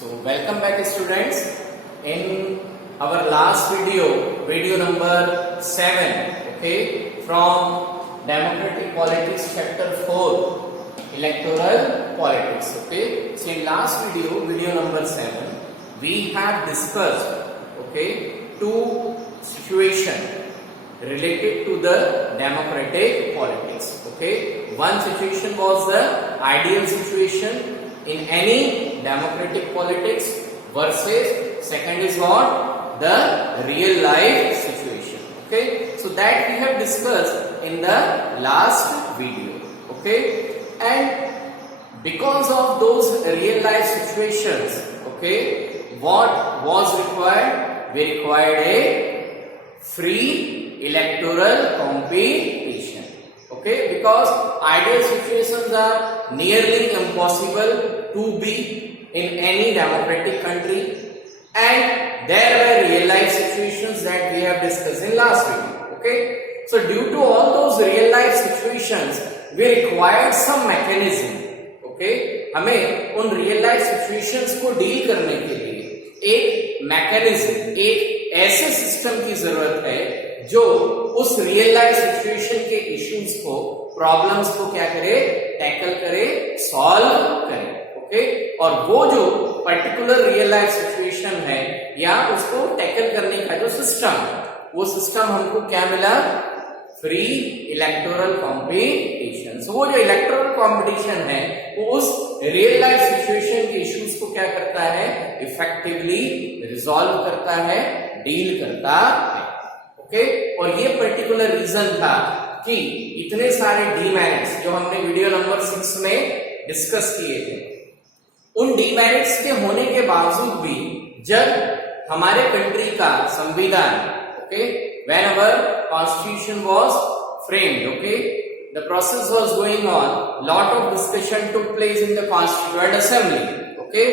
So welcome back students. In our last video number 7, okay, from Democratic Politics chapter 4, Electoral Politics, okay. So in last video number 7, we have discussed, okay, two situations related to the democratic politics, okay. One situation was the ideal situation in any democratic politics versus second is what? The real life situation, okay. So that we have discussed in the last video, okay. And because of those real life situations, okay, what was required? We required a free electoral competition, okay, because ideal situations are nearly impossible to be in any democratic country, and there were real life situations that we have discussed in last video, okay. So due to all those real life situations, we required some mechanism, okay. हमें उन real life situations को deal करने के लिए एक mechanism, एक ऐसे system की जरूरत है जो उस रियल लाइफ सिचुएशन के इश्यूज को, प्रॉब्लम्स को क्या करे, टैकल करे, सॉल्व करे, ओके. और वो जो पर्टिकुलर रियल लाइफ सिचुएशन है या उसको टैकल करने का जो सिस्टम, वो सिस्टम हमको क्या मिला? Free electoral competition. वो जो इलेक्टोरल कॉम्पिटिशन है वो उस रियल लाइफ सिचुएशन के इश्यूज को क्या करता है? इफेक्टिवली रिजॉल्व करता है, डील करता है, ओके. और ये पर्टिकुलर रीजन था कि इतने सारे डीमेरिट्स जो हमने वीडियो नंबर 6 में डिस्कस किए थे, उन डीमेरिट्स के होने के बावजूद भी जब हमारे कंट्री का संविधान, okay, whenever constitution was framed, okay, the process was going on, lot of discussion took place in the constituent assembly, okay,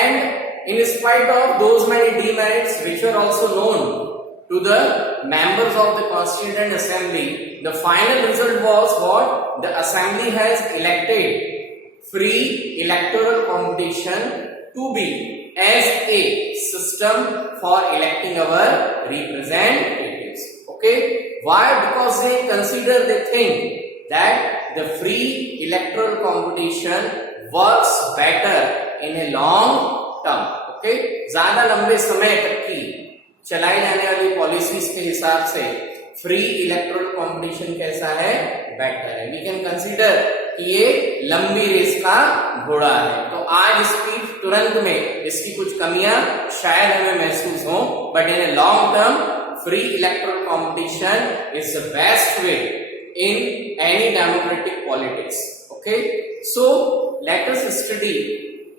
and in spite of those many demerits which were also known to the members of the Constituent Assembly, the final result was what? The Assembly has elected free electoral competition to be as a system for electing our representatives. Okay? Why? Because they think that the free electoral competition works better in a long term. Okay? ज़्यादा लंबे समय तक की चलाई जाने वाली पॉलिसीज के हिसाब से फ्री इलेक्टोरल कंपटीशन कैसा है? बेटर है. वी कैन कंसीडर कि ये लंबी रेस का घोड़ा है. तो आज स्पीड तुरंत में इसकी कुछ कमियां शायद हमें महसूस हो, but in a long term free electoral competition is the best way in any democratic politics. Okay, so let us study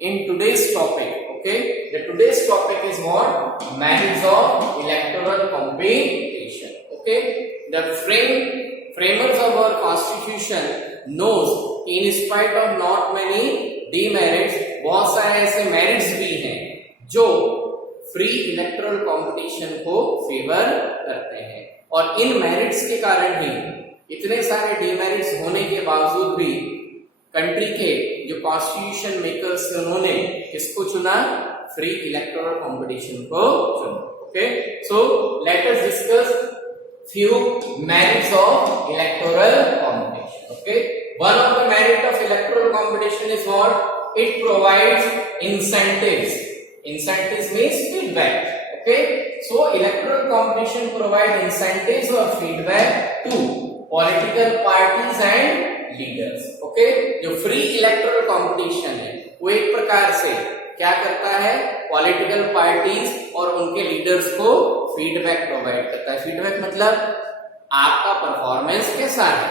in today's topic. Okay, the today's topic is what? Merits of electoral competition. Okay, the framers of our constitution knows in spite of not many demerits, बहुत सारे ऐसे merits भी हैं जो free electoral competition को फेवर करते हैं. और इन merits के कारण ही इतने सारे demerits होने के बावजूद भी कंट्री के जो कॉन्स्टिट्यूशन मेकर्स थे उन्होंने किसको चुना? फ्री इलेक्टोरल कंपटीशन को चुना. Okay, so let us discuss few merits of electoral competition. Okay, one of the merit of electoral competition is what? It provides incentives. Incentives means feedback. Okay, so electoral competition provide incentives और feedback to political parties and leaders. Okay, जो free electoral competition है वो एक प्रकार से क्या करता है? पॉलिटिकल पार्टीज और उनके लीडर्स को फीडबैक प्रोवाइड करता है. फीडबैक मतलब आपका परफॉर्मेंस कैसा है,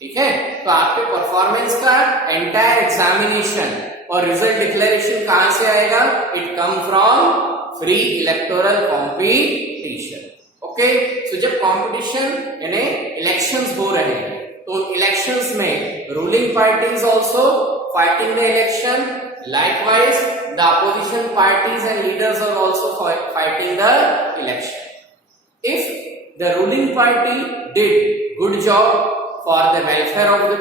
ठीक है. तो आपके परफॉर्मेंस का एंटायर एग्जामिनेशन और रिजल्ट डिक्लेरेशन कहां से आएगा? It come from free electoral competition. Okay, so जब कंपटीशन यानी इलेक्शंस हो रहे हैं तो इलेक्शंस में ruling parties also fighting the election, likewise the opposition parties and leaders are also fighting the election. If the ruling party did good job for the welfare of the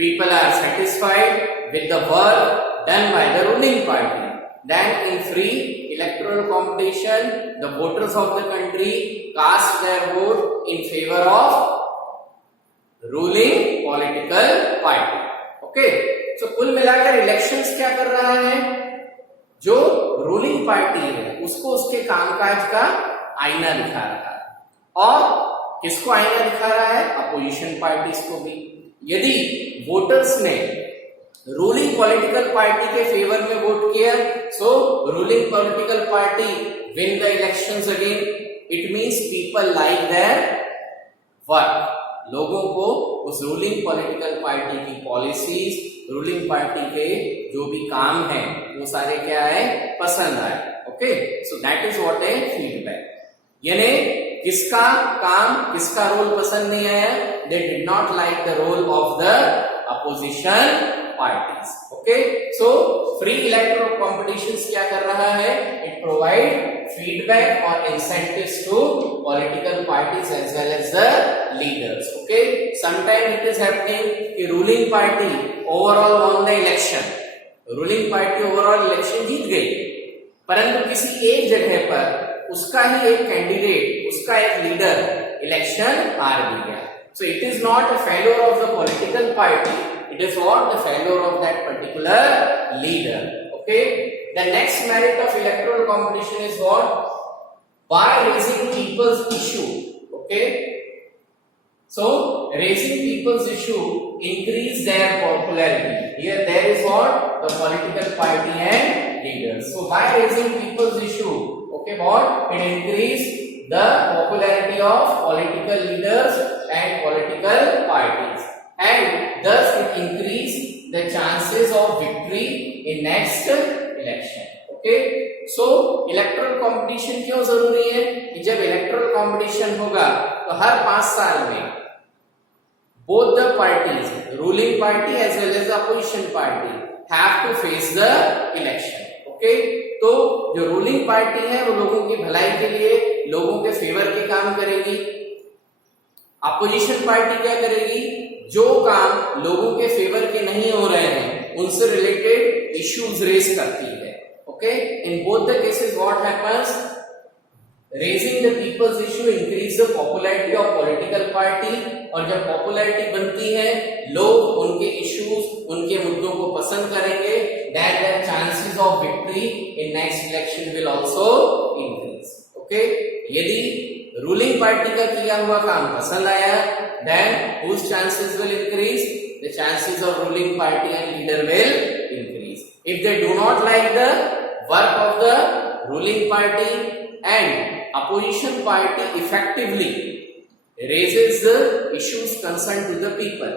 people are satisfied with the work done by the ruling party. Then in free electoral competition, the voters of the country cast their vote in favor of ruling political party. Okay, so कुल मिलाकर इलेक्शंस क्या कर रहा है, जो ruling party है उसको उसके कामकाज का आईना दिखा रहा है, और किसको आईना दिखा रहा है, अपोजिशन पार्टीज को भी। यदि वोटर्स ने रूलिंग पॉलिटिकल पार्टी के फेवर में वोट किया, so ruling political party win the elections again. It means people like their work, लोगों को उस रूलिंग पॉलिटिकल पार्टी की पॉलिसीज, रूलिंग पार्टी के जो भी काम है वो सारे क्या है, पसंद आए। Okay, so that is what a feedback. यानी किसका काम, किसका रोल पसंद नहीं आया, they did not like the role of the opposition parties. Okay, so free electoral competitions क्या कर रहा है, it provide feedback or incentives to political parties as well as the leaders. Okay, sometimes it is happening कि ruling party overall won the election, ruling party overall election जीत गई, परंतु किसी एक जगह पर उसका ही एक कैंडिडेट, उसका एक लीडर इलेक्शन हार भी गया। So it is not a failure of the political party, it is what the failure of that particular leader. Okay, the next merit of electoral competition is what, by raising people's issue. Okay, so raising people's issue increase their popularity. Here there is what, the political party and leaders. So by raising people's issue, okay, what, it increase the popularity of political leaders and political parties, and thus it increase the chances of victory in next election. Okay, so electoral competition क्यों जरूरी है कि जब electoral competition होगा तो हर 5 साल में both the parties, ruling party as well as opposition party, have to face the election. Okay, तो जो रूलिंग पार्टी है वो लोगों की भलाई के लिए, लोगों के फेवर के काम करेगी। अपोजिशन पार्टी क्या करेगी, जो काम लोगों के फेवर के नहीं हो रहे हैं उनसे रिलेटेड इश्यूज रेज करती है। Okay, in both the cases what happens, raising the people's issue increase the popularity of political party, और जब पॉपुलैरिटी बनती है लोग उनके इश्यूज, उनके मुद्दों को पसंद करेंगे, that the chances of victory in next election will also increase. Okay, यदि रूलिंग पार्टी का किया हुआ काम पसंद आया, then whose chances will increase, the chances of ruling party and leader will increase. If they do not like the work of the ruling party and opposition party effectively raises the issues concerned to the people,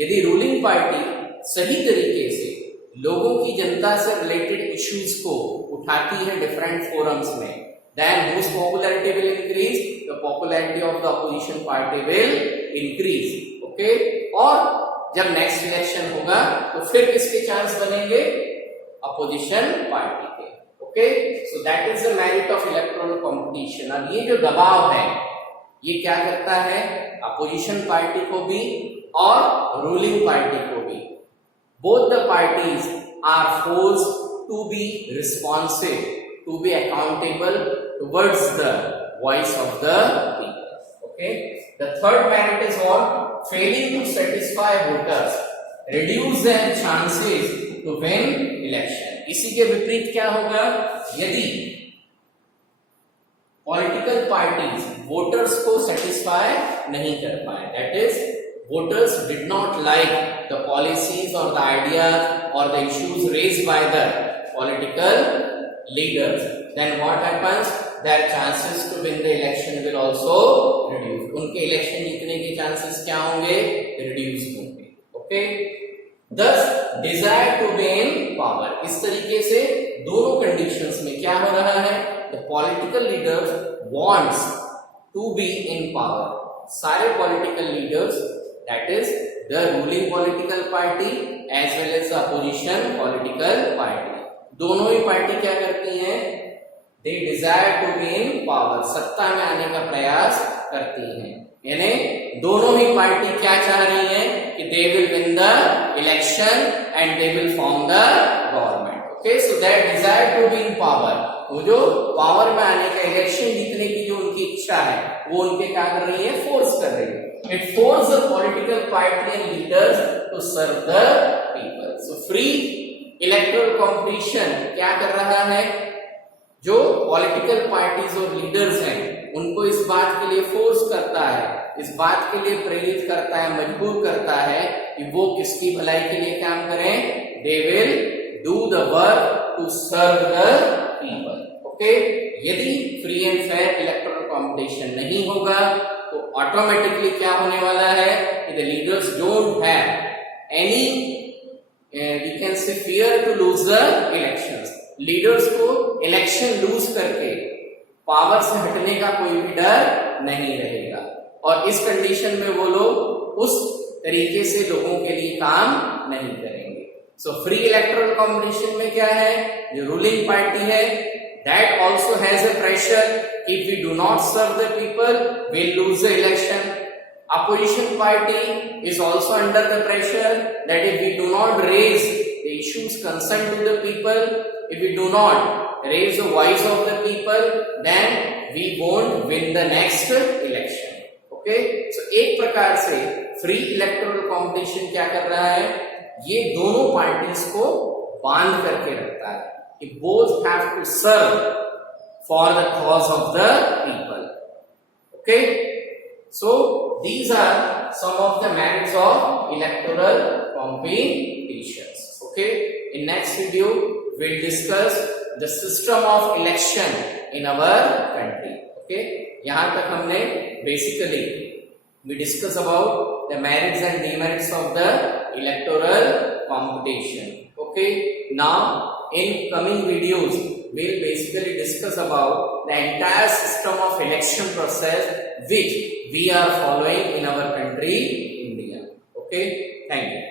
यदि ruling party सही तरीके से लोगों की, जनता से related issues को उठाती है डिफरेंट फोरम्स में, then whose popularity will increase, the popularity of the opposition party will increase. Okay, और जब नेक्स्ट इलेक्शन होगा तो फिर किसके चांस बनेंगे, अपोजिशन पार्टी के। Okay, so that is the merit of electoral competition. अब ये जो दबाव है ये क्या करता है, अपोजिशन पार्टी को भी और रूलिंग पार्टी को भी, both the parties are forced to be responsive, to be accountable towards the voice of the people. Okay, the third merit is what, failing to satisfy voters reduce their chances to win election. इसी के विपरीत क्या होगा, यदि political parties voters को सेटिस्फाई नहीं कर पाए, that is voters did not like the policies or the ideas or the issues raised by the political leaders, then what happens, their chances to win the election will also reduce. उनके इलेक्शन जीतने के चांसेस क्या होंगे, रिड्यूस होंगे। Okay, thus desire to be in power, इस तरीके से दोनों कंडीशंस में क्या हो रहा है, the political leaders wants to be in power, सारे political leaders, that is the ruling political party as well as the opposition political party, दोनों ही पार्टी क्या करती हैं, they desire to be in power, सत्ता में आने का प्रयास करती हैं। यानी दोनों ही पार्टी क्या चाह रही है कि they will win the election and they will form the government. Okay, so that desire to be in power, वो जो पावर में आने का, इलेक्शन जीतने की जो उनकी इच्छा है वो उनके क्या कर रही है, फोर्स कर रही है। It force the political party and leaders to serve the people. So free electoral competition क्या कर रहा है, जो पॉलिटिकल पार्टीज और लीडर्स हैं उनको इस बात के लिए फोर्स करता है, इस बात के लिए प्रेरित करता है, मजबूर करता है कि वो किसकी भलाई के लिए काम करें, they will do the work to serve the people. Okay, यदि free and fair electoral competition नहीं होगा तो ऑटोमेटिकली क्या होने वाला है कि the leaders don't have any we can say fear to lose the elections. Leaders को इलेक्शन लूज करके पावर से हटने का कोई भी डर नहीं रहेगा, और इस कंडीशन में वो लोग उस तरीके से लोगों के लिए काम नहीं करेंगे। सो फ्री इलेक्टोरल कॉम्पिटिशन में क्या है, जो रूलिंग पार्टी है that also has a pressure, if we do not serve the people we will lose the election. Opposition party is also under the pressure that if we do not raise the issues concerned to the people, if we do not raise the voice of the people, then we won't win the next election. Okay, so एक प्रकार से free electoral competition क्या कर रहा है, ये दोनों पार्टीज को बांध करके रखता है कि both have to serve for the cause of the people. Okay, so these are some of the merits of electoral competitions. Okay, in next video we'll discuss the system of election in our country. Okay, यहाँ तक हमने basically we discuss about the merits and demerits of the electoral competition. Okay, now in coming videos we'll basically discuss about the entire system of election process which we are following in our country, India. Okay, thank you.